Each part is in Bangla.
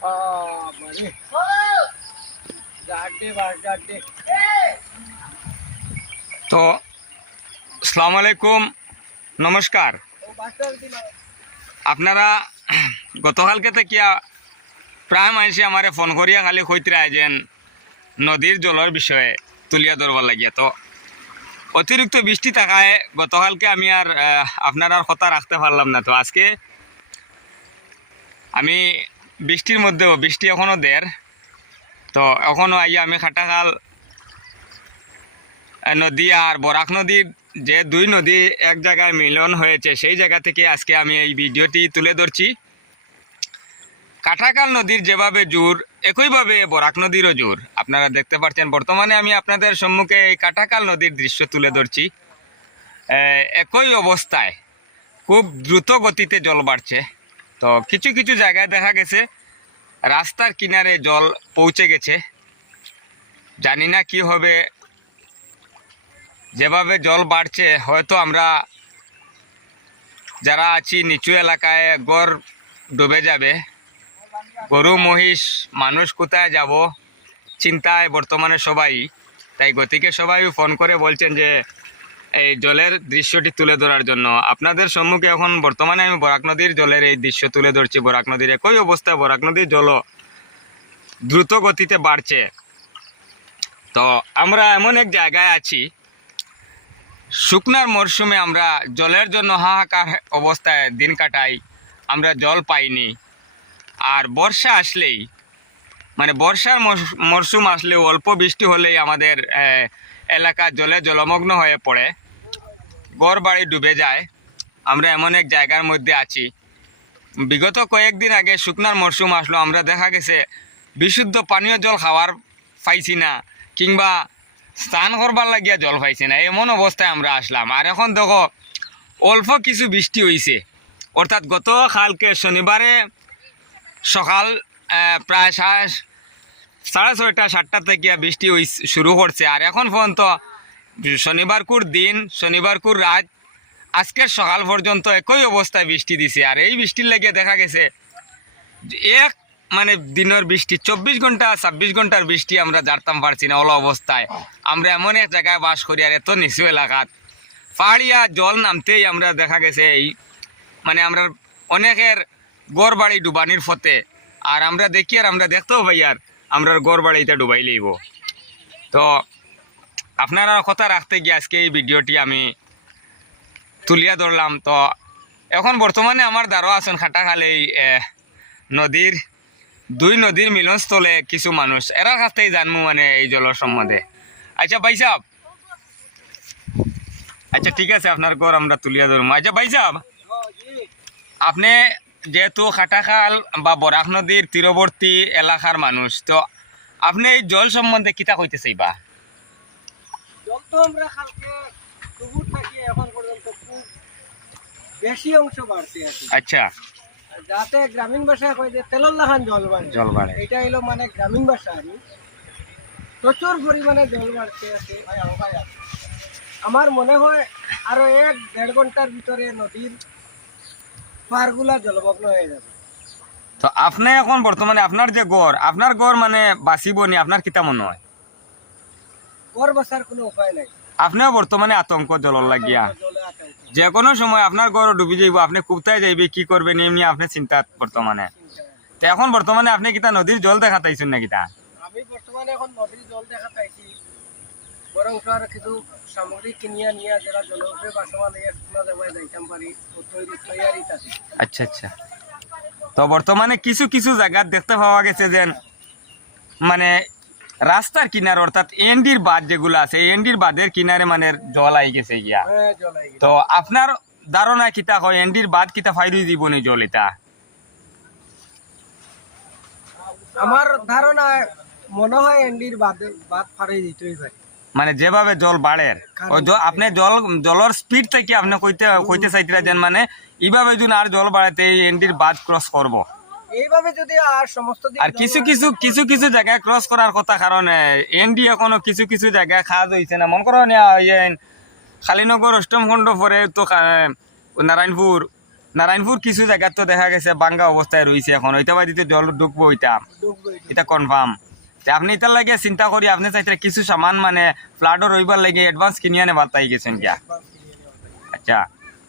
তো আসসালামু আলাইকুম, নমস্কার। আপনারা গতকালকে থেকে প্রায় মানুষে আমার ফোন করিয়া খালি কইতে যেন নদীর জলের বিষয়ে তুলিয়া ধরবার লাগিয়া। তো অতিরিক্ত বৃষ্টি থাকায় গতকালকে আমি আর আপনার আর কথা রাখতে পারলাম না। তো আজকে আমি বৃষ্টির মধ্যেও, বৃষ্টি এখনও দের, তো এখনও আইয়া আমি খাটাখাল নদী আর বরাক নদীর যে দুই নদী এক জায়গায় মিলন হয়েছে সেই জায়গা থেকে আজকে আমি এই ভিডিওটি তুলে ধরছি। কাটাখাল নদীর যেভাবে জোর, একইভাবে বরাক নদীরও জোর আপনারা দেখতে পাচ্ছেন। বর্তমানে আমি আপনাদের সম্মুখে এই কাটাখাল নদীর দৃশ্য তুলে ধরছি। একই অবস্থায় খুব দ্রুত গতিতে জল বাড়ছে। তো কিছু কিছু জায়গায় দেখা গেছে রাস্তার কিনারে জল পৌঁছে গেছে। জানি না কি হবে, যেভাবে জল বাড়ছে হয়তো আমরা যারা আছি নিচু এলাকায় গড় ডুবে যাবে। গরু মহিষ মানুষ কোথায় যাব চিন্তায় বর্তমানে সবাই। তাই গতিকে সবাই ফোন করে বলছেন যে এই জলের দৃশ্যটি তুলে ধরার জন্য। আপনাদের সম্মুখে এখন বর্তমানে আমি বরাক নদীর জলের এই দৃশ্য তুলে ধরছি। বরাক নদীর একই অবস্থায় বরাক নদীর জলও দ্রুত গতিতে বাড়ছে। তো আমরা এমন এক জায়গায় আছি, শুকনার মরশুমে আমরা জলের জন্য হাহাকার অবস্থায় দিন কাটাই, আমরা জল পাইনি। আর বর্ষা আসলেই, মানে বর্ষার মরশুম আসলেও অল্প বৃষ্টি হলেই আমাদের এলাকা জলে জলমগ্ন হয়ে পড়ে, ঘর বাড়ি ডুবে যায়। আমরা এমন এক জায়গার মধ্যে আছি। বিগত কয়েকদিন আগে শুকনার মরশুম আসলো, আমরা দেখা গেছে বিশুদ্ধ পানীয় জল খাওয়ার পাইছি না, কিংবা স্নান করবার লাগিয়া জল পাইছি না, এমন অবস্থায় আমরা আসলাম। আর এখন দেখো অল্প কিছু বৃষ্টি হয়েছে, অর্থাৎ গত কালকে শনিবারে সকাল প্রায় 6:30-7টা থেকে বৃষ্টি শুরু করছে। আর এখন পর্যন্ত শনিবারকুর দিন, শনিবারকুর রাত, আজকের সকাল পর্যন্ত একই অবস্থায় বৃষ্টি দিছে। আর এই বৃষ্টির লাগিয়ে দেখা গেছে এক মানে দিনের বৃষ্টি 24 ঘন্টা 26 ঘন্টার বৃষ্টি আমরা জানতাম পারছি না। ওলা অবস্থায় আমরা এমন এক জায়গায় বাস করি, আর এত নিচু এলাকাত পাহাড়িয়া জল নামতেই আমরা দেখা গেছে এই মানে আমরা অনেকের গড় বাড়ি ডুবানির ফতে। আর আমরা দেখি, আর আমরা দেখতেও পাই আর আমরা গড় বাড়িতে ডুবাই লইব। তো আপনারা কথা রাখতে গিয়ে আজকে এই ভিডিওটি আমি তুলিয়া ধরলাম। তো এখন বর্তমানে আমার দ্বারা আছেন খাটাখাল এই নদীর দুই নদীর মিলনস্থলে কিছু মানুষ, এরা কাছ থেকেই জানবো মানে এই জলের সম্বন্ধে। আচ্ছা ভাই সাহেব, আচ্ছা ঠিক আছে, আপনার ঘর আমরা তুলিয়া ধরবো। আচ্ছা ভাই সাহেব, আপনি যেহেতু খাটাখাল বা বরাক নদীর তীরবর্তী এলাকার মানুষ, তো আপনি এই জল সম্বন্ধে কিতা কইতে চাইবা? জল তো আমরা কালকে দুপুর থেকে এখন পর্যন্ত খুব বেশি অংশ বাড়ছে আছে। আচ্ছা, যাতে গ্রামীণ ভাষায় কই যে তেলর লাহান জল বাড়ে, এটা হলো মানে গ্রামীণ ভাষা। আমি প্রচুর পরিমাণে জল বাড়ছে আছে। আমার মনে হয় আরো 1-1.5 ঘন্টার ভিতরে নদীর পারগুলা জলমগ্ন হয়ে যাবে। তো আপনি এখন বর্তমানে আপনার যে গড়, আপনার গড় মানে বাঁচিব নি, আপনার কিতা মনে হয়? গড় বাঁচার কোনো উপায় নাই। আপনিও বর্তমানে আতঙ্ক জলর লাগিয়া, যে কোনো সময় আপনার গড় ডুবি যাইব, আপনি কোথায় যাইবে, কি করবেন, এমনি আপনি চিন্তা বর্তমানে। তো এখন বর্তমানে আপনি কিতা নদীর জল দেখাতাইছেন না কিতা? আমি বর্তমানে এখন নদীর জল দেখাতাইছি, বরং আর কিছু সামগ্রী কিনিয়া নিয়ে যারা জলের উপরে বাসমান নিয়ে শুকনা জায়গায় যাইতাম পারি তৈরি আছে। আচ্ছা আচ্ছা। তো বর্তমানে কিছু কিছু জায়গা দেখতে পাওয়া গেছে যে মানে রাস্তার কিনার, অর্থাৎ এনডির বাঁধ যেগুলো আছে, এনডির বাঁধের কিনারে মানে জল আই গেছে গিয়া। তো আপনার ধারণা কিতা হয়, এনডির বাঁধ কিতা ফাইরি জীবনে জল এটা? আমার ধারণা মনে হয় এনডির বাঁধ ফাড়াই দিতেই পারে। মানে যেভাবে জল বাড়ে, আপনি জলের স্পিড থেকে আপনি কইতে চাইতে যেন মানে এইভাবে যদি আর জল বাড়াতে এনডির বাঁধ ক্রস করব, এইভাবে যদি আর সমস্ত আর কিছু কিছু জায়গায় ক্রস করার কথা। কারণ এনডি এখনো কিছু কিছু জায়গায় খাজ হয়েছে না। মনে করো খালিনগর অষ্টম খণ্ড পরে তো নারায়ণপুর নারায়ণপুর কিছু জায়গা তো দেখা গেছে বাঙ্গা অবস্থায় রয়েছে এখন ওইটা বাড়িতে জল ঢুকবো ওইটা এটা কনফার্ম। আপনি এটার লাগে চিন্তা করি আপনি চাইতে কিছু সামান মানে ফ্লাডও রইবার লাগে অ্যাডভান্স কিনিয়ে নেবার তাই গেছেন গিয়া। আচ্ছা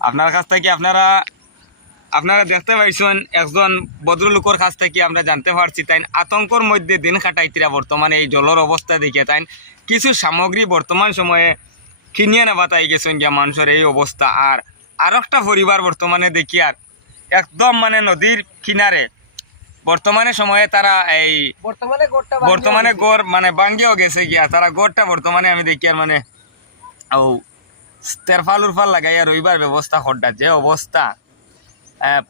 আপনার কাছ থেকে আপনারা দেখতে পাইছেন একজন ভদ্রলোকের কাছ থেকে আমরা জানতে পারছি তাই আতঙ্কর মধ্যে দিন কাটাইতিরা বর্তমানে এই জলের অবস্থা দেখে তাই কিছু সামগ্রী বর্তমান সময়ে কিনিয়ে নেবা তাই গেছেন গিয়া মানুষের এই অবস্থা। আর একটা পরিবার বর্তমানে দেখি আর একদম মানে নদীর কিনারে বর্তমানে সময়ে তারা এই বর্তমানে গড় মানে ভাঙ্গিও গেছে গিয়া তারা গড়টা বর্তমানে আমি দেখি আর মানে ও তেরফাল উরফাল লাগাইয়া রইবার ব্যবস্থা খড্ডা যে অবস্থা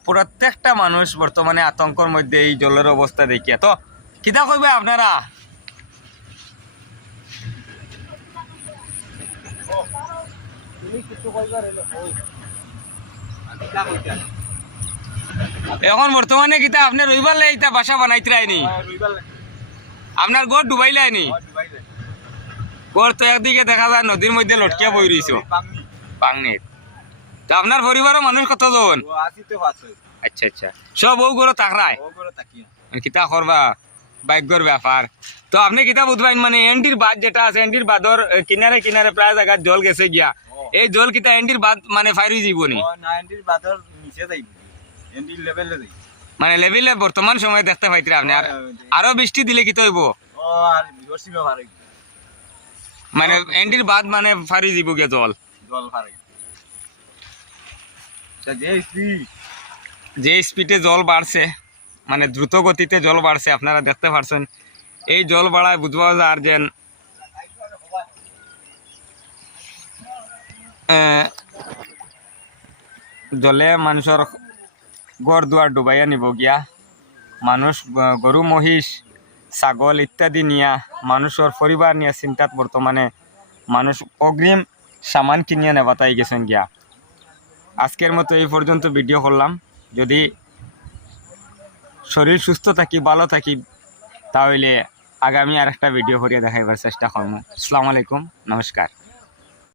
প্রত্যেকটা মানুষ বর্তমানে আতঙ্কর মধ্যে এই জলের অবস্থা দেখিয়া। তো কিতা কইবে আপনারা? এখন বর্তমানে কিতা আপনি রইবার লাগে ইটা বাসা বানাইতে রায়নি আপনার গড় ডুবাইলাইনি গড় তো একদিকে দেখা যায় নদীর মধ্যে লটকিয়া বই রইছ পাংনির। তো আপনার পরিবারও মানুষ কতজন? আচ্ছা আচ্ছা সব ও গড় তাকরায় কিতা করবা ভাগ্যর ব্যাপার। তো আপনি কিতা বুঝবেন মানে এন্ডির বাদ যেটা আছে এন্ডির বাদর কিনারে কিনারে প্রায় জায়গা জল গেছে গিয়া এই জল কিতা এন্ডির বাদ মানে ফাইরি জীবনী মানে লেভেলে বর্তমান সময় দেখতে পাইতিরা আপনি আরো বৃষ্টি দিলে কি হইব মানে এন্ডির বাদ মানে ফারি দিব গিয়া জল যে স্পিডে জল বাড়ছে মানে দ্রুত গতিতে জল বাড়ছে আপনারা দেখতে পারছেন। এই জল বাড়ায় বুঝবা আর যেন জলে মানুষের ঘর দুয়ার ডুবাইয়া নিব গিয়া মানুষ গরু মহিষ ছাগল ইত্যাদি নিয়া মানুষের পরিবার নিয়ে চিন্তাত বর্তমানে মানুষ অগ্রিম সামান কিনিয়ে নেবা তাই গেছেন গিয়া। আজকের মতো এই পর্যন্ত ভিডিও করলাম। যদি শরীর সুস্থ থাকি ভালো থাকি তাহলে আগামী আর একটা ভিডিও করিয়া দেখাইবার চেষ্টা করবো। আসসালামু আলাইকুম, নমস্কার।